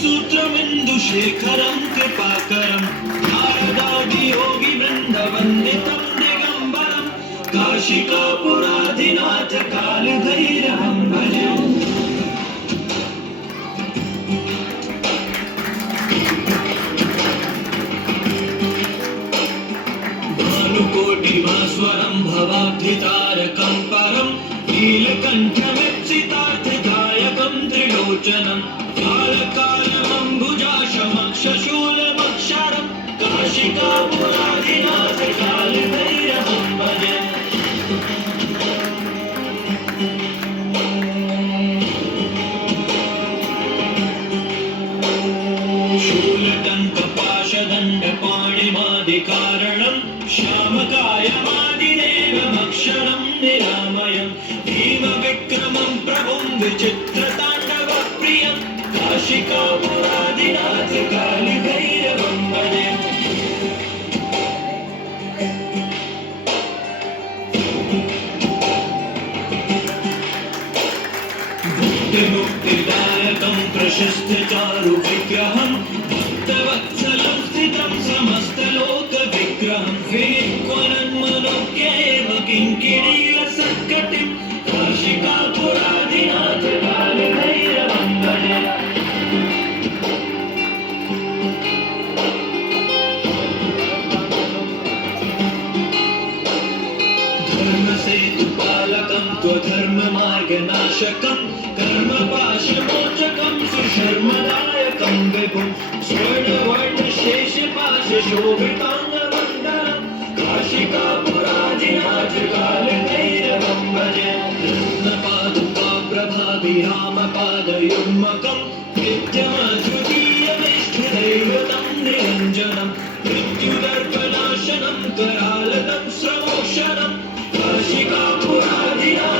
सूत्रमिन्दुशेखरं कृपाकरं नारदादियोगिवृन्दवन्दितं दिगम्बरं काशिकापुराधिनाथ कालभैरवं भजे। भानुकोटिभास्वरं भवाब्धितारकं परं नीलकण्ठमिप्सितार्थदायकं त्रिलोचनं कालकालमम्बुजाशमक्षशूलमक्षरं काशिकापुराधिनाथ कालभैरवं भजे। शूलटङ्कपाशदण्डपाणिमादिकारणं श्यामकायमादिदेवमक्षरं निरामयं भीमविक्रमं प्रभुं विचित्रताण्डवप्रियं काशिकापुराधिनाथ कालभैरवं भजे। मुक्तिदायकं प्रशस्तचारुविग्रहं भक्तवत्सलं स्थितं समस्तलोकविग्रहं विनिक्वनन्मनोज्ञेव किङ्किणीलसत्कटिं काशिकापुराधिनाथ कालभैरवं भजे। धर्मसेतुपालकं त्वधर्ममार्गनाशकं कर्मपाशमोचकं सुशर्मदायकं विभुं स्वर्णवर्णशेषपाशशोभिताङ्गमण्डलं काशिकापुराधिनाथ कालभैरवं भजे। रत्नपादुकाप्रभाभिरामपादयुग्मकं नित्यमद्वितीयमेष्ठदैवतं निरञ्जनं मृत्युदर्पनाशनं करालदं श्रमोशनं काशिकापुराधिनाथ